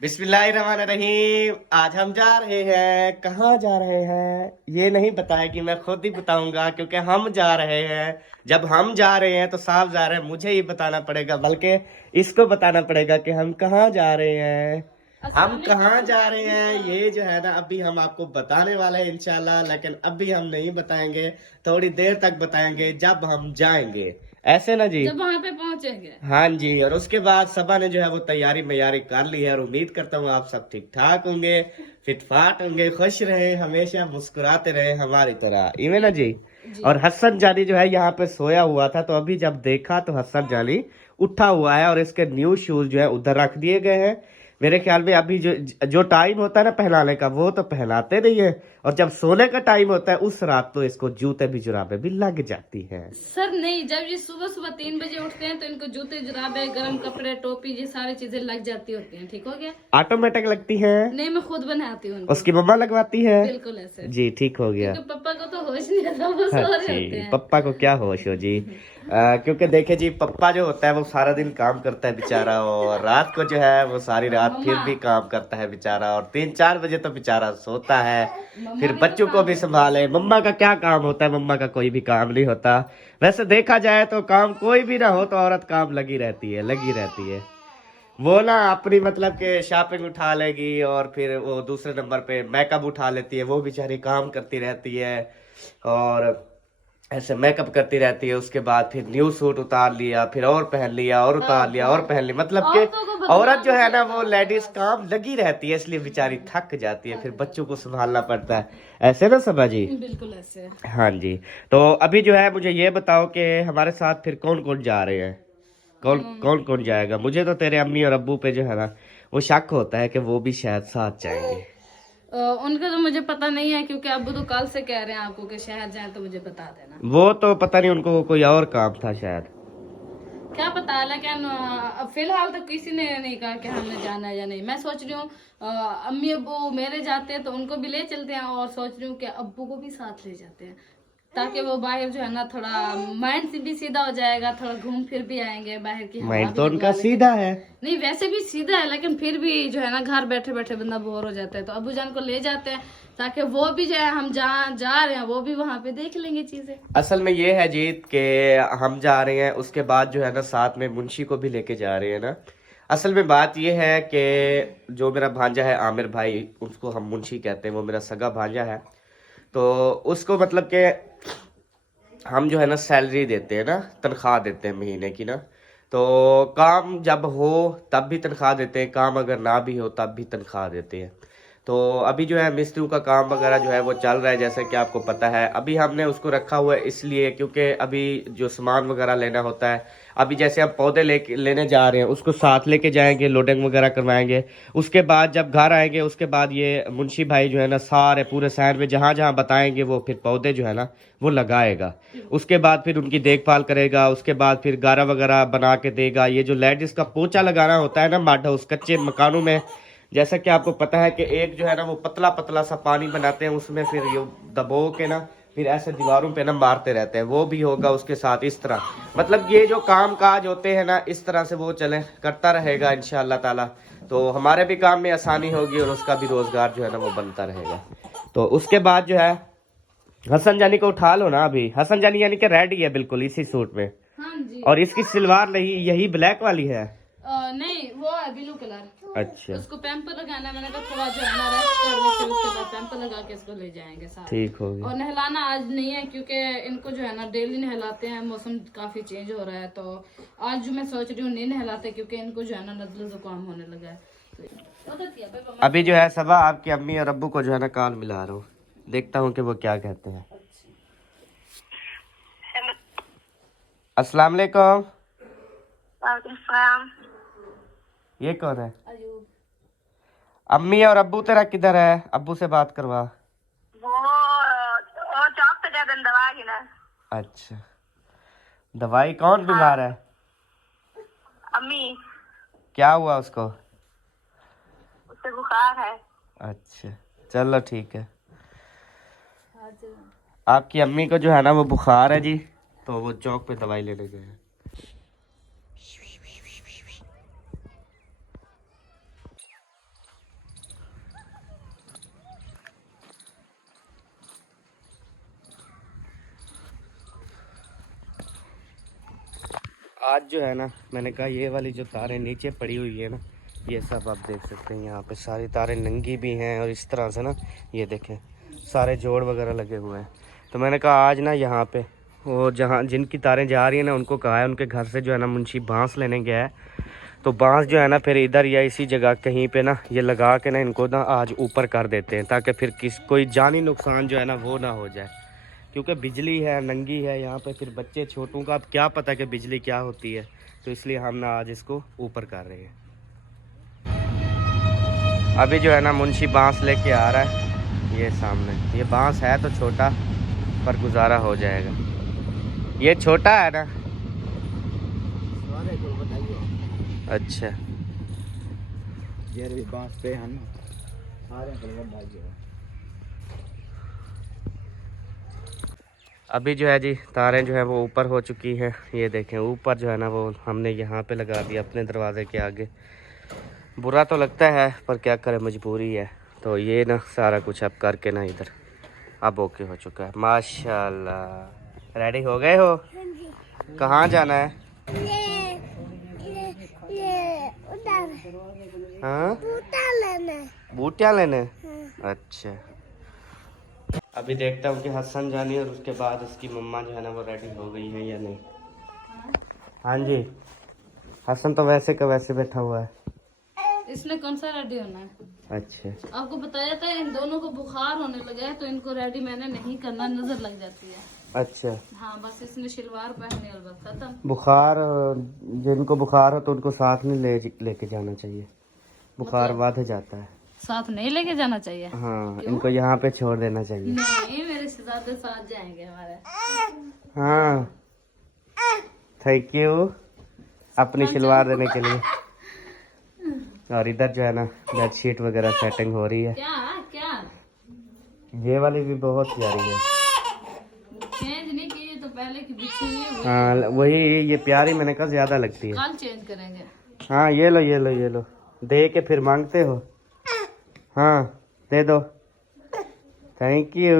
बिस्मिल्लाहिर्रहमानिर्रहीम। आज हम जा रहे हैं, कहाँ जा रहे हैं ये नहीं बताया कि मैं खुद ही बताऊंगा, क्योंकि हम जा रहे हैं। जब हम जा रहे हैं तो साफ जा रहे हैं, मुझे ही बताना पड़ेगा, बल्कि इसको बताना पड़ेगा कि हम कहाँ जा रहे हैं। हम कहाँ जा रहे हैं ये जो है ना, अभी हम आपको बताने वाले हैं इंशाल्लाह, लेकिन अभी हम नहीं बताएंगे, थोड़ी देर तक बताएंगे जब हम जाएंगे। ऐसे ना जी, जब वहां पे पहुंचेंगे। हाँ जी। और उसके बाद सबा ने जो है वो तैयारी मैयारी कर ली है, और उम्मीद करता हूँ आप सब ठीक ठाक होंगे, फिट फाट होंगे, खुश रहे, हमेशा मुस्कुराते रहे हमारी तरह, इवे ना जी। जी। और हसन जानी जो है यहाँ पे सोया हुआ था, तो अभी जब देखा तो हसन जानी उठा हुआ है, और इसके न्यू शूज जो है उधर रख दिए गए हैं। मेरे ख्याल में अभी जो जो टाइम होता है ना पहनाने का, वो तो पहनाते नहीं है, और जब सोने का टाइम होता है उस रात तो इसको जूते भी जुराबे भी लग जाती है। सर नहीं, जब ये सुबह सुबह 3 बजे उठते हैं तो इनको जूते जुराबे गर्म कपड़े टोपी ये सारी चीजें लग जाती होती हैं। ठीक हो गया। ऑटोमेटिक लगती है? नहीं, मैं खुद बनाती हूँ उनको। उसकी मम्मा लगवाती है? बिल्कुल ऐसे। जी ठीक हो गया। क्योंकि पापा को तो होश नहीं रहता, वो हाँ सो रहे होते जी, हैं। पप्पा को क्या होश हो जी। क्योंकि देखे जी, पप्पा जो होता है वो सारा दिन काम करता है बेचारा, और रात को जो है वो सारी रात फिर मम्मा भी काम करता है बेचारा, और 3-4 बजे तो बेचारा सोता है। मम्मा फिर भी तो बच्चों को काम भी करती संभाले। मम्मा का क्या काम होता है? मम्मा का कोई भी काम नहीं होता। वैसे देखा जाए तो काम कोई भी ना हो तो औरत काम लगी रहती है, लगी रहती है। वो ना अपनी मतलब के शॉपिंग उठा लेगी, और फिर वो दूसरे नंबर पे मेकअप उठा लेती है, वो बेचारी काम करती रहती है, और ऐसे मेकअप करती रहती है। उसके बाद फिर न्यू सूट उतार लिया, फिर और पहन लिया, और उतार लिया, और पहन लिया, मतलब कि औरतों को बदलना औरत जो भी है ना वो चाहिए। लेडीज काम लगी रहती है, इसलिए बेचारी थक जाती है, फिर बच्चों को संभालना पड़ता है। ऐसे ना सबा जी? बिल्कुल ऐसे। हाँ जी। तो अभी जो है मुझे ये बताओ कि हमारे साथ फिर कौन कौन जा रहे हैं? कौन कौन कौन जाएगा? मुझे तो तेरे अम्मी और अब्बू पे जो है ना वो शक होता है कि वो भी शायद साथ जाएंगे। उनका तो मुझे पता नहीं है, क्योंकि अब्बू तो कल से कह रहे हैं आपको कि शहर जाए तो मुझे बता देना। वो तो पता नहीं, उनको कोई और काम था शायद। क्या पता, लेकिन अब फिलहाल तो किसी ने नहीं कहा कि हमने जाना है या नहीं। मैं सोच रही हूँ अम्मी अब्बू मेरे जाते हैं तो उनको भी ले चलते हैं, और सोच रही हूँ कि अब्बू को भी साथ ले जाते हैं, ताकि वो बाहर जो है ना थोड़ा माइंड से भी सीधा हो जाएगा, थोड़ा घूम फिर भी आएंगे, बाहर की हवा माइंड भी तो लगवा उनका लेंगे। सीधा है। नहीं, वैसे भी सीधा है, लेकिन फिर भी जो है ना घर बैठे बैठे बंदा बोर हो जाता है, तो अब्बू जान को ले जाते हैं, ताकि वो भी जो है हम जहाँ जा रहे हैं वो भी वहां पे देख लेंगे चीजें। असल में ये है जीत के हम जा रहे हैं, उसके बाद जो है ना साथ में मुंशी को भी लेके जा रहे हैं ना। असल में बात ये है कि जो मेरा भांजा है आमिर भाई, उसको हम मुंशी कहते हैं, वो मेरा सगा भांजा है। तो उसको मतलब कि हम जो है ना सैलरी देते हैं ना, तनख्वाह देते हैं महीने की ना। तो काम जब हो तब भी तनख्वाह देते हैं, काम अगर ना भी हो तब भी तनख्वाह देते हैं। तो अभी जो है मिस्त्रियों का काम वगैरह जो है वो चल रहा है, जैसे कि आपको पता है। अभी हमने उसको रखा हुआ है इसलिए क्योंकि अभी जो सामान वगैरह लेना होता है, अभी जैसे हम पौधे लेने जा रहे हैं, उसको साथ लेके जाएंगे, लोडिंग वगैरह करवाएंगे। उसके बाद जब घर आएंगे उसके बाद ये मुंशी भाई जो है ना सारे पूरे शहर में जहाँ जहाँ बताएंगे वो फिर पौधे जो है ना वो लगाएगा। उसके बाद फिर उनकी देखभाल करेगा, उसके बाद फिर गारा वगैरह बना के देगा। ये जो लेडीज का पोछा लगाना होता है ना माडा उस कच्चे मकानों में, जैसा कि आपको पता है कि एक जो है ना वो पतला पतला सा पानी बनाते हैं, उसमें फिर ये दबो के ना फिर ऐसे दीवारों पे ना मारते रहते हैं, वो भी होगा उसके साथ। इस तरह मतलब ये जो काम काज होते हैं ना, इस तरह से वो चले करता रहेगा इंशाअल्लाह ताला। तो हमारे भी काम में आसानी होगी, और उसका भी रोजगार जो है ना वो बनता रहेगा। तो उसके बाद जो है हसन जानी को उठा लो ना। अभी हसन जानी यानी कि रेडी है बिल्कुल इसी सूट में, हाँ जी। और इसकी सलवार यही ब्लैक वाली है। नहीं, वो है ब्लू कलर। अच्छा उसको पैम्पर लगाना है, मैंने कहा थोड़ा जो है ना रेस्ट कर ले, फिर उसके बाद पैम्पर लगा के इसको ले जाएंगे साथ। ठीक हो गया। और नहलाना आज नहीं है, क्योंकि इनको जो है ना डेली नहलाते हैं, मौसम काफी चेंज हो रहा है, तो आज जो मैं सोच रही हूँ नहीं नहलाते, क्योंकि इनको जो है ना नजला जुकाम होने लगा है। अभी जो है सबा आपकी अम्मी और अब्बू को जो है ना कान मिला रहा हूँ, देखता हूँ कि वो क्या कहते हैं। अस्सलाम वालेकुम। वालेकुम। ये कौन है? अयूब। अम्मी और अब्बू तेरा किधर है? अब्बू से बात करवा। वो चौक पे जाते दवा की ना। अच्छा, दवाई कौन हाँ, बीमार है? अम्मी। क्या हुआ उसको? उससे बुखार है। अच्छा चलो ठीक है। आपकी अम्मी को जो है ना वो बुखार है जी, तो वो चौक पे दवाई लेने गए हैं। आज जो है ना, मैंने कहा ये वाली जो तारें नीचे पड़ी हुई है ना, ये सब आप देख सकते हैं यहाँ पे सारी तारें नंगी भी हैं और इस तरह से ना ये देखें सारे जोड़ वगैरह लगे हुए हैं। तो मैंने कहा आज ना यहाँ पे वो जहाँ जिनकी तारें जा रही हैं ना उनको कहा है, उनके घर से जो है ना मुंशी बांस लेने गया है, तो बांस जो है ना फिर इधर या इसी जगह कहीं पे ना ये लगा के ना इनको ना आज ऊपर कर देते हैं, ताकि फिर कोई जानी नुकसान जो है ना वो ना हो जाए, क्योंकि बिजली है नंगी है यहाँ पे, फिर बच्चे छोटों का अब क्या पता कि बिजली क्या होती है, तो इसलिए हम ना आज इसको ऊपर कर रहे हैं। अभी जो है ना मुंशी बांस लेके आ रहा है, ये सामने ये बांस है तो छोटा पर गुजारा हो जाएगा। ये छोटा है ना? अच्छा बांस पे हम अभी जो है जी तारें जो है वो ऊपर हो चुकी हैं। ये देखें ऊपर जो है ना वो हमने यहाँ पे लगा दिया अपने दरवाजे के आगे। बुरा तो लगता है पर क्या करें, मजबूरी है। तो ये ना सारा कुछ अब करके ना इधर अब ओके हो चुका है माशाल्लाह। रेडी हो गए हो? कहाँ जाना है? हाँ बूटियाँ लेने। अच्छा अभी देखता हूँ कि हसन जानी और उसके बाद उसकी मम्मा जो है ना वो रेडी हो गई है या नहीं। हाँ जी हसन तो वैसे का वैसे बैठा हुआ है। इसने कौन सा रेडी होना है? अच्छा आपको बताया था इन दोनों को बुखार होने लगा है, तो इनको रेडी मैंने नहीं करना, नजर लग जाती है। अच्छा हाँ बस इसने शलवार पहनने और बस खत्म। बुखार जिनको बुखार हो तो उनको साथ नहीं लेके जाना चाहिए, बुखार बढ़ जाता है। साथ नहीं लेके जाना चाहिए? हाँ इनको यहाँ पे छोड़ देना चाहिए। नहीं मेरे रिश्तेदार के साथ जाएंगे हमारे। हाँ थैंक यू अपनी शलवार देने के लिए। और इधर जो है ना बेडशीट वगैरह सेटिंग हो रही है। क्या क्या ये वाली भी बहुत प्यारी है। चेंज नहीं की तो पहले की बिछी हुई है हाँ वही ये प्यारी मैंने कहा ज्यादा लगती है। कल चेंज करेंगे। हाँ ये लो ये लो ये लो, दे के फिर मांगते हो। हाँ दे दो थैंक यू।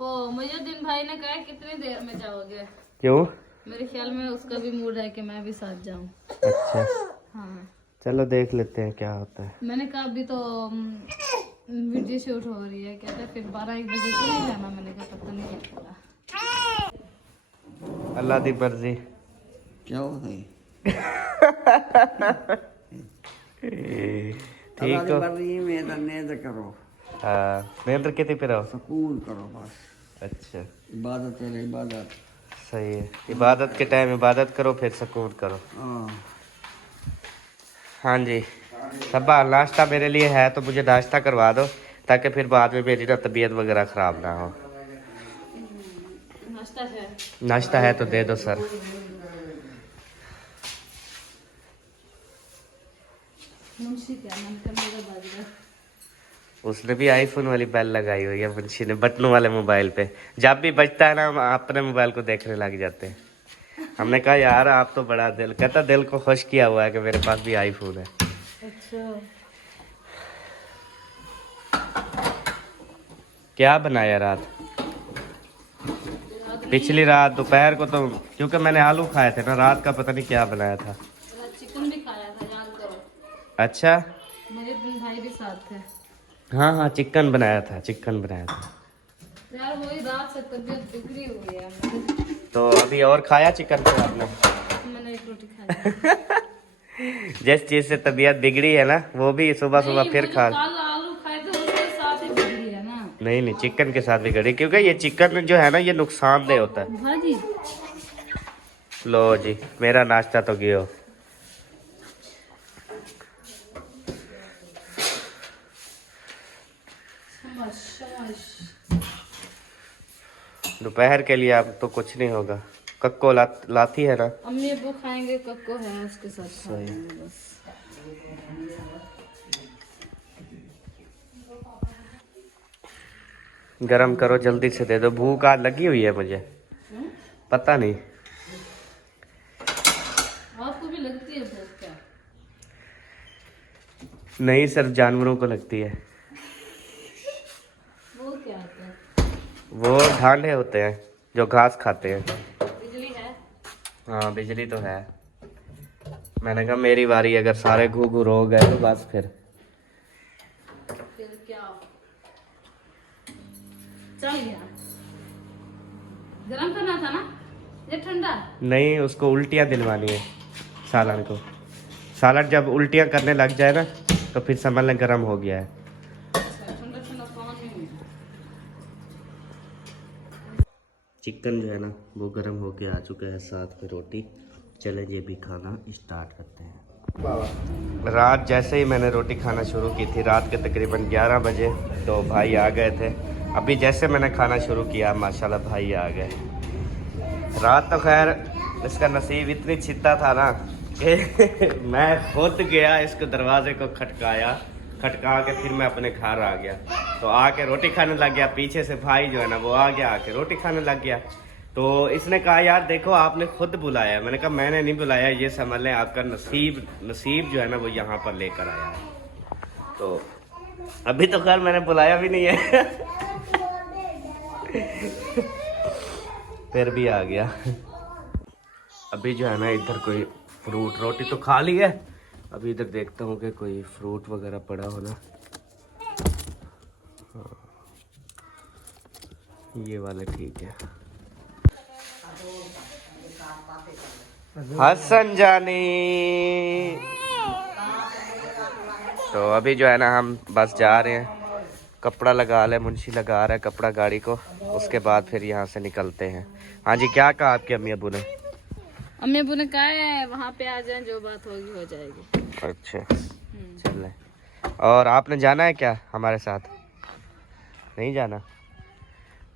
ओ मुझे भाई ने कहा कितनी देर में जाओगे? क्यों? मेरे ख्याल में उसका भी मूड है कि मैं भी साथ जाऊं। अच्छा हाँ चलो देख लेते हैं क्या होता है। मैंने कहा अभी तो वीडियो शूट हो रही है, कहते फिर 12-1 बजे तो नहीं जाना। मैंने कहा पता नहीं क्या होगा। अल्लाह दी मर्जी। क्या हो गई? ठीक हो? मेहनत करो। हाँ मेहनत कितनी पे रहो, सुकून करो बस। अच्छा इबादत है इबादत। सही है, इबादत के टाइम इबादत करो फिर सुकून करो। हाँ जी सब्बा नाश्ता मेरे लिए है तो मुझे नाश्ता करवा दो, ताकि फिर बाद में मेरी ना तबीयत वगैरह ख़राब ना हो। नाश्ता है? नाश्ता है तो दे दो सर। मुंशी क्या मन का मेरा बाजरा। उसने भी आईफोन वाली बेल लगाई हुई है मुंशी ने, बटनों वाले मोबाइल पे। जब भी बजता है ना हम अपने मोबाइल को देखने लग जाते हैं। हमने कहा यार आप तो बड़ा दिल, कहता दिल को खुश किया हुआ है कि मेरे पास भी आईफोन है। अच्छा क्या बनाया रात? पिछली रात दोपहर को तो क्योंकि मैंने आलू खाए थे ना, रात का पता नहीं क्या बनाया था। चिकन भी खाया था याद करो। अच्छा मेरे दिन भाई भी साथ थे। हाँ हाँ चिकन बनाया था, चिकन बनाया था। यार वही रात से तबीयत बिगड़ी हुई है मेरी। तो अभी और खाया चिकन फिर आपने? मैंने 1 रोटी खाई। जिस चीज से तबीयत बिगड़ी है ना वो भी सुबह सुबह फिर खा। कल आलू खाए थे उसके साथ ही बिगड़ी है ना। नहीं चिकन के साथ बिगड़ी, क्योंकि ये चिकन जो है ना ये नुकसानदेह होता है। भाजी लो जी मेरा नाश्ता तो गियो। दोपहर के लिए अब तो कुछ नहीं होगा। कक्को लाती है ना अम्मी अब्बू खाएंगे, कक्को है उसके साथ खाएंगे बस। गरम करो जल्दी से दे दो, भूख आज लगी हुई है मुझे। पता नहीं आपको भी लगती है भूख क्या? नहीं सर जानवरों को लगती है। वो क्या होता है? वो ढांढे होते हैं जो घास खाते हैं। बिजली है? हाँ बिजली तो है। मैंने कहा मेरी बारी, अगर सारे घूघूर हो गए तो बस फिर क्या चल गया। गरम करना था ना, ये ठंडा। नहीं, उसको उल्टियाँ दिलवानी है सालन को। सालन जब उल्टियाँ करने लग जाए ना तो फिर समझ लें गर्म हो गया है। ठंडा ठंडा पानी में। चिकन जो है ना वो गर्म होके आ चुका है, साथ में रोटी। चले ये भी खाना स्टार्ट करते हैं। रात जैसे ही मैंने रोटी खाना शुरू की थी, रात के तकरीबन 11 बजे, तो भाई आ गए थे। अभी जैसे मैंने खाना शुरू किया माशाल्लाह भाई आ गए। रात तो खैर इसका नसीब इतनी छिता था ना कि मैं खुद गया, इसको दरवाजे को खटका के फिर मैं अपने घर आ गया। तो आके रोटी खाने लग गया। पीछे से भाई जो है ना वो आ गया, आके रोटी खाने लग गया। तो इसने कहा यार देखो आपने खुद बुलाया। मैंने कहा मैंने नहीं बुलाया, ये समझ लें आपका नसीब जो है ना वो यहाँ पर लेकर आया है। तो अभी तो खैर मैंने बुलाया भी नहीं है फिर भी आ गया। अभी जो है ना इधर कोई फ्रूट, रोटी तो खा ली है, अभी इधर देखता हूँ कि कोई फ्रूट वगैरह पड़ा हो ना। हाँ, ये वाले ठीक है। हसन जानी। तो अभी जो है ना हम बस जा रहे हैं, कपड़ा लगा ले, मुंशी लगा रहा है कपड़ा गाड़ी को, उसके बाद फिर यहाँ से निकलते हैं। हाँ जी, क्या कहा आपके अम्मी अबू ने? अम्मी अबू ने कहा है वहाँ पे आ जाए, जो बात होगी हो जाएगी। अच्छा चल। और आपने जाना है क्या हमारे साथ? नहीं जाना?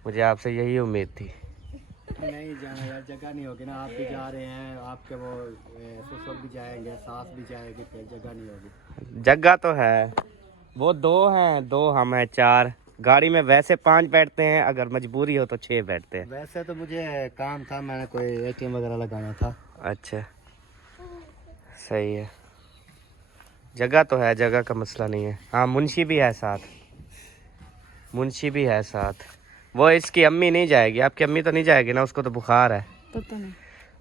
मुझे आपसे यही उम्मीद थी। नहीं जाना यार, जगह नहीं होगी ना। आप भी जा रहे हैं, आपके वो ससुर भी जाएंगे, सास भी जाएगी, फिर जगह नहीं होगी। जगह तो है, वो 2 हैं, 2 हम हैं, 4 गाड़ी में। वैसे 5 बैठते हैं, अगर मजबूरी हो तो 6 बैठते हैं। वैसे तो मुझे काम था, मैंने कोई ATM वगैरह लगाना था। अच्छा सही है, जगह तो है, जगह का मसला नहीं है। हाँ मुंशी भी है साथ, मुंशी भी है साथ। वो इसकी अम्मी नहीं जाएगी, आपकी अम्मी तो नहीं जाएगी ना, उसको तो बुखार है। पता नहीं।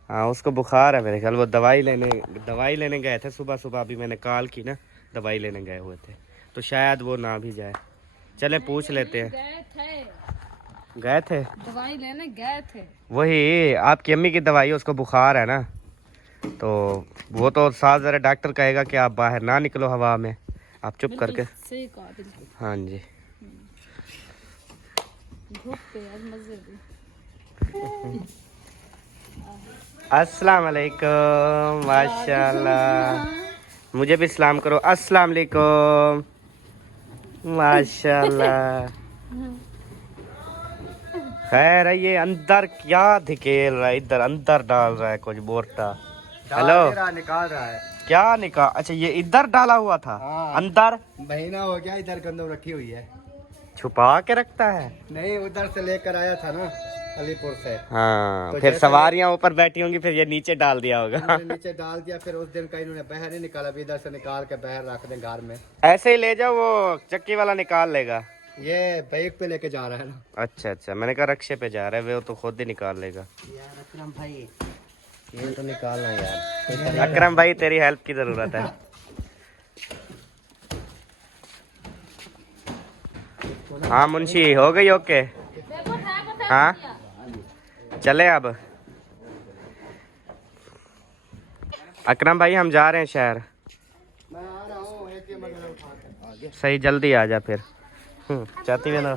हाँ उसको बुखार है मेरे ख्याल। वो दवाई लेने गए थे सुबह। अभी मैंने कॉल की ना, दवाई लेने गए हुए थे, तो शायद वो ना भी जाए। चले पूछ लेते हैं। गए थे दवाई लेने गए थे। वही आपकी अम्मी की दवाई है, उसको बुखार है ना। तो वो तो साथ ज़रा डॉक्टर कहेगा कि आप बाहर ना निकलो हवा में, आप चुप करके। सही कहा बिल्कुल। हाँ जी। धूप पे यार मजे भी। अस्सलाम वालेकुम, माशाल्लाह। मुझे भी सलाम करो, अस्सलाम वालेकुम, माशाल्लाह। खैर है, ये अंदर क्या धिकेल रहा है, इधर अंदर डाल रहा है कुछ बोरटा। हेलो, निकाल रहा है। क्या निकाल? अच्छा ये इधर डाला हुआ था। हाँ। अंदर महीना हो गया, इधर गंदम रखी हुई है। छुपा के रखता है। नहीं, उधर से लेकर आया था ना, अलीपुर से। हाँ तो फिर जैसे- सवारियां ऊपर बैठी होंगी, फिर ये नीचे डाल दिया होगा। इन्होंने नीचे डाल दिया, फिर उस दिन का इन्होंने बाहर नहीं निकाला, अभी इधर से निकाल के बाहर रख दें घर में। ऐसे ही ले जाओ, वो चक्की वाला निकाल लेगा। ये बाइक पे लेके जा रहा है ना। अच्छा, मैंने कहा रक्शे पे जा रहा है, वो तो खुद ही निकाल लेगा। यार अकरम भाई, ये तो निकालना यार। अकरम भाई तेरी हेल्प की जरूरत है। हाँ मुंशी हो गई ओके। हाँ चले अब। अकरम भाई हम जा रहे हैं शहर। मैं आ रहा हूँ, ATM वगैरह उठा के आगे। सही जल्दी आ जा फिर। चाहती है ना।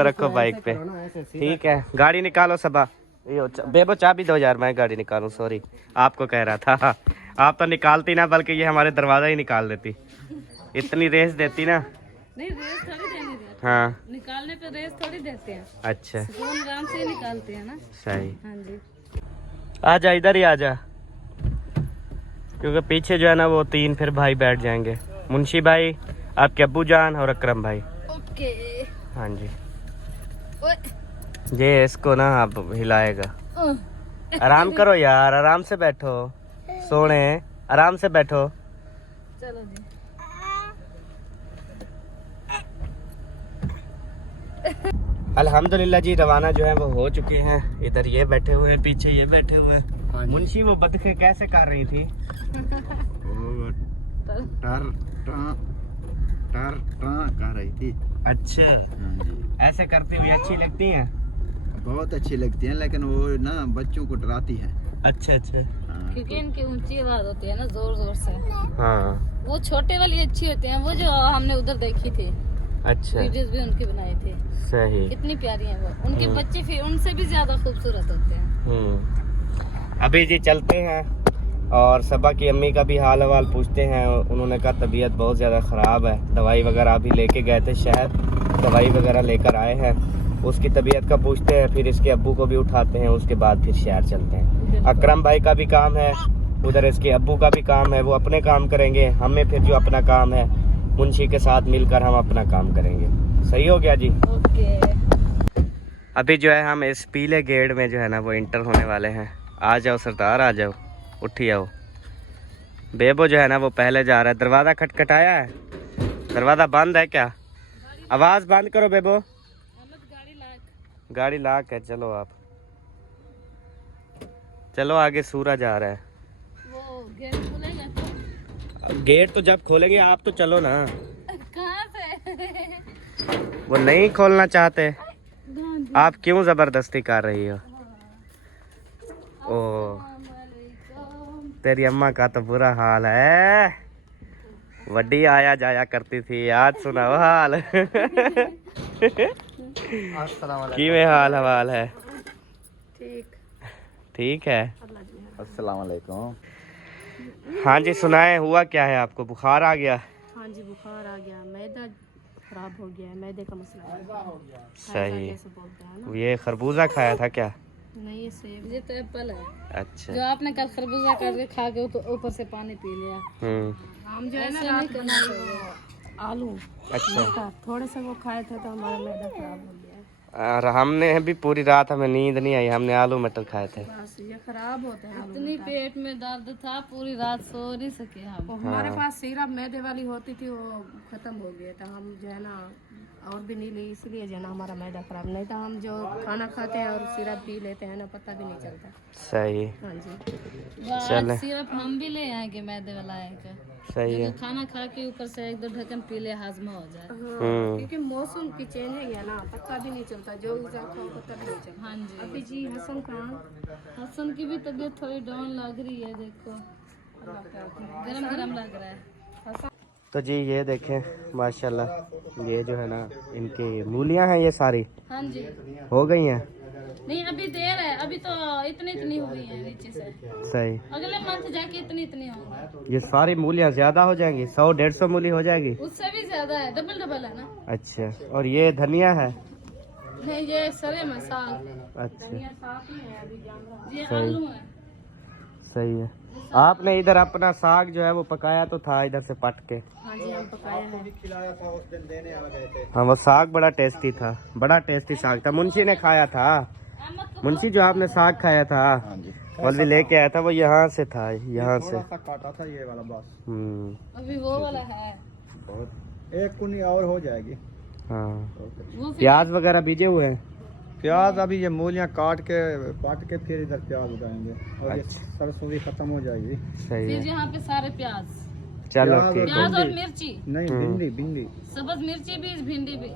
रखो बाइक पे। ठीक है गाड़ी निकालो सबा। बेबो चाबी दो यार, मैं गाड़ी निकालूं। सॉरी आपको कह रहा था, आप तो निकालती ना, बल्कि ये हमारे दरवाजा ही निकाल देती। इतनी रेस देती ना। नहीं रेस थोड़ी देनी देते। हाँ निकालने पे रेस थोड़ी देते हैं, अच्छा सुकून आराम से ही निकालते हैं ना। सही। हाँ जी। आजा इधर ही आजा, क्योंकि पीछे जो है ना वो 3 फिर भाई बैठ जाएंगे। मुंशी भाई, आपके अब्बू जान और अकरम भाई। ओके। हाँ जी। ओए। ये इसको ना आप हिलाएगा। आराम करो यार, आराम से बैठो, सोने आराम से बैठो। चलो जी। अल्हम्दुलिल्लाह जी, रवाना जो है वो हो चुके हैं। इधर ये बैठे हुए हैं, पीछे ये बैठे हुए हैं। हाँ जी। मुंशी वो बतखें कैसे कर रही थी? वो टर टा टर टा कर रही थी। अच्छा, हाँ जी, ऐसे करती हुई अच्छी लगती हैं। बहुत अच्छी लगती हैं, लेकिन वो ना बच्चों को डराती है। अच्छा अच्छा। हाँ, क्योंकि इनकी ऊंची आवाज होती है ना, जोर जोर से। हाँ वो छोटे वाली अच्छी होती हैं, वो जो हमने उधर देखी थी, अच्छा, वीडियोस भी उनकी बनाई थी, सही। कितनी प्यारी हैं वो। उनके बच्चे फिर उनसे भी ज्यादा खूबसूरत होते हैं। अभी जी चलते हैं और सबा की अम्मी का भी हाल हवाल पूछते हैं। उन्होंने कहा तबीयत बहुत ज़्यादा ख़राब है, दवाई वगैरह अभी लेके गए थे शहर, दवाई वगैरह लेकर आए हैं। उसकी तबीयत का पूछते हैं, फिर इसके अब्बू को भी उठाते हैं, उसके बाद फिर शहर चलते हैं। अकरम भाई का भी काम है उधर, इसके अब्बू का भी काम है, वो अपने काम करेंगे। हमें फिर जो अपना काम है मुंशी के साथ मिलकर हम अपना काम करेंगे। सही हो गया जी। ओके। अभी जो है हम इस पीले गेट में जो है ना वो इंटर होने वाले हैं। आ जाओ सरदार, आ जाओ, उठी आओ। बेबो जो है ना वो पहले जा रहा है। दरवाज़ा खटखटाया है, दरवाज़ा बंद है क्या? आवाज़ बंद करो बेबो। गाड़ी लाक है। चलो आप, चलो आगे, सूरज आ रहा है। वो गेट खुलेगा तो? गेट तो जब खोलेंगे आप तो चलो ना। कहाँ से? वो नहीं खोलना चाहते, आप क्यों जबरदस्ती कर रही हो? ओ, तेरी अम्मा का तो बुरा हाल है, वड्डी आया जाया करती थी, आज सुनाओ हाल। की में हाल हवाल है? ठीक ठीक है। अस्सलाम वालेकुम। हाँ जी, सुनाए, हुआ क्या है आपको? बुखार आ गया? हाँ जी, बुखार आ गया, मैदा खराब हो गया है, मैदे का मसला है। सही। जैसे बोलते हैं ना। ये खरबूजा खाया था क्या? नहीं, ये सेब, ये तो एप्पल है। अच्छा। जो आपने कल खरबूजा करके खा के ऊपर से पानी पी लिया। हम जो है ना रात को आलू अच्छा। थोड़े से वो खाए थे तो हमारा मैदा खराब हो गया है। और हमने भी पूरी रात हमें नींद नहीं आई, हमने आलू मटर खाए थे। बस ये खराब होते हैं। इतनी पेट में दर्द था, पूरी रात सो नहीं सके हम। हमारे पास सिरप मैदे वाली होती थी, वो खत्म हो गया था। हम जो है ना और भी नहीं ली, इसलिए जो है ना हमारा मैदा खराब। नहीं तो हम जो खाना खाते हैं और सिरप पी लेते हैं ना, पता भी नहीं चलता। सही। हाँ जी, चले। सिरप हम भी ले आएंगे मैदे वाला एक। सही है। खाना खा के ऊपर से एक दो ढक्कन पी ले, हाजमा हो जाए। क्योंकि मौसम की चेंज है या ना, पता भी नहीं चलता, जो खाओ पता भी नहीं चलता। हाँ जी। अभी जी हसन कहाँ? हसन की भी तबीयत थोड़ी डाउन लग रही है, देखो गरम गरम लग रहा है। तो जी ये देखें माशाल्लाह, ये जो है ना इनकी मूलियां हैं, ये सारी हाँ जी, हो गई हैं। नहीं अभी देर है, अभी तो इतनी इतनी हुई है नीचे से। सही। अगले मंथ जाके इतनी इतनी होंगी। ये सारी मूलियां ज्यादा हो जाएंगी, 100-150 मूली हो जाएगी। उससे भी ज्यादा है, डबल डबल है ना। अच्छा, और ये धनिया है? नहीं, ये सरे में साग। अच्छा, ये सही। आलू है। सही है। आपने इधर अपना साग जो है वो पकाया तो था इधर से पट के? हाँ जी, हम पकाया है। खिलाया था उस दिन, देने आ गए थे। हाँ, वो साग बड़ा टेस्टी था, बड़ा टेस्टी साग था। मुंशी ने खाया था, मुंशी जो आपने साग खाया था हाँ जी, मौलवी लेके आया था, वो यहाँ से था, यहाँ से। थोड़ा सा काटा था ये वाला बस। अभी वो वाला है। बहुत, एक कुनी और हो जाएगी। हाँ, वो फिर प्याज वगैरह बीजे हुए हैं? प्याज अभी ये मूलियां काट के फिर इधर प्याज उगाएंगे, और ये सरसों भी खत्म हो जाएगी। सही फिर है। यहाँ पे सारे प्याज, चलो प्याज ठीक प्याज है। और मिर्ची, नहीं, भिंडी भिंडी। सब्ज मिर्ची भी, भिंडी भी।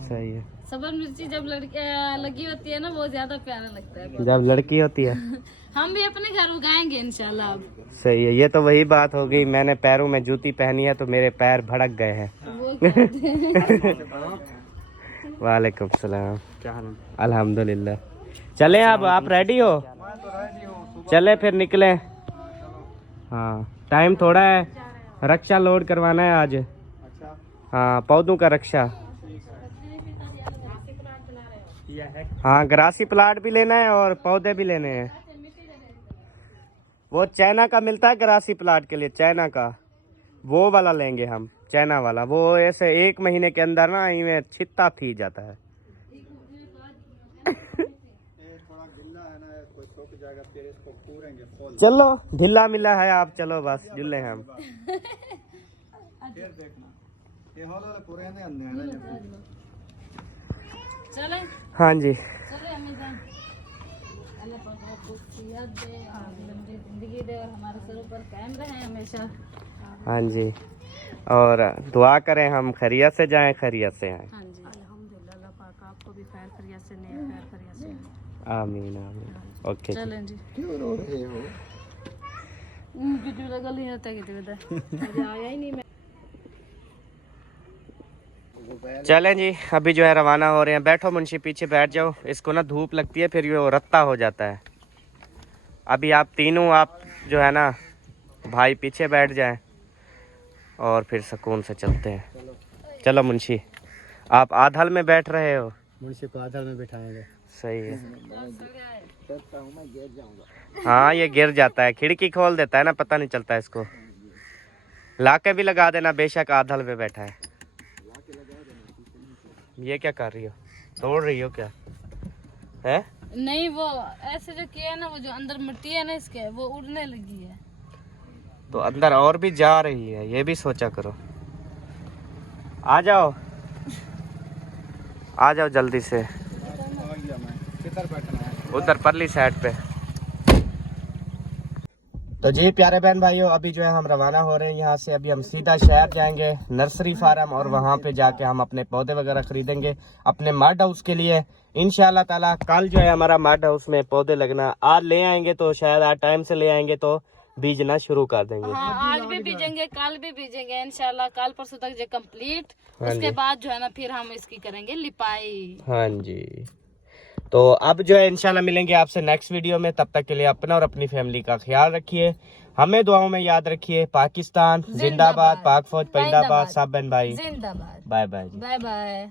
सही है। सब्ज मिर्ची जब लगी होती है ना, वो ज्यादा प्यारा लगता है। जब लड़की होती है। हम भी अपने घर उगाएंगे इंशाल्लाह अब। सही है। ये तो वही बात हो गई, मैंने पैरों में जूती पहनी है तो मेरे पैर भड़क गए हैं। वो कहते हैं। वालेकुम सलाम। अल्हम्दुलिल्लाह। चलें अब, आप रेडी हो? चले फिर निकलें। हाँ, टाइम थोड़ा है, रक्षा लोड करवाना है आज। हाँ, पौधों का रक्षा। हाँ, ग्रासी प्लाट भी लेना है और पौधे भी लेने हैं। वो चाइना का मिलता है ग्रासी प्लाट के लिए, चाइना का, वो वाला लेंगे हम, चाइना वाला। वो ऐसे 1 महीने के अंदर ना इनमें छित्ता थी जाता है। चलो, ढीला मिला है, आप चलो बस, जुल्ले हम। चले हाँ जी चले अम्मी जान। अल्लाह पाक आपको सेहत दे और लंबी जिंदगी दे और हमारे सर पर कायम रहे हमेशा। हाँ जी, और दुआ करें हम खैरियत से जाएं, खैरियत से आएं। हाँ जी अल्हम्दुलिल्लाह, अल्लाह पाक आपको भी खैर खैरियत से नेक खैर खैरियत से आमीन आमीन। ओके जी। चलें जी। क्यों रो रहे हो? कितनी लगा नहीं आता कितनी बता अभी आया ही नहीं मैं। चलें जी, अभी जो है रवाना हो रहे हैं। बैठो मुंशी, पीछे बैठ जाओ, इसको ना धूप लगती है फिर ये रत्ता हो जाता है। अभी आप तीनों, आप जो है ना भाई पीछे बैठ जाएं और फिर सुकून से चलते हैं। चलो मुंशी, आप आधल में बैठ रहे हो। मुंशी को आधर में बिठाएंगे। सही है। हाँ ये गिर जाता है, खिड़की खोल देता है ना, पता नहीं चलता इसको। लाके भी लगा देना, बेशक आधल में बैठा है। ये क्या कर रही हो, तोड़ रही हो क्या है? नहीं वो ऐसे जो किया है ना, वो जो अंदर मिट्टी है ना इसके, वो उड़ने लगी है। तो अंदर और भी जा रही है, ये भी सोचा करो। आ जाओ आ जाओ जल्दी से, किधर बैठना है? उधर परली साइड पे। तो जी प्यारे बहन भाइयों, अभी जो है हम रवाना हो रहे हैं यहाँ से। अभी हम सीधा शहर जाएंगे, नर्सरी फार्म, और वहाँ पे जाके हम अपने पौधे वगैरह खरीदेंगे अपने मड हाउस के लिए। इंशाल्लाह ताला कल जो है हमारा मड हाउस में पौधे लगना, आज ले आएंगे तो शायद आज टाइम से ले आएंगे तो बीजना शुरू कर देंगे। हाँ आज भी बीजेंगे, कल भी बीजेंगे इंशाल्लाह। कल परसों तक जो कंप्लीट, हाँ उसके जी। बाद जो है ना फिर हम इसकी करेंगे लिपाई। हाँ जी, तो अब जो है इंशाल्लाह मिलेंगे आपसे नेक्स्ट वीडियो में। तब तक के लिए अपना और अपनी फैमिली का ख्याल रखिए, हमें दुआओं में याद रखिए। पाकिस्तान जिंदाबाद, पाक फौज परिंदाबाद, सब बहन भाई जिंदाबाद। Bye bye. Bye bye.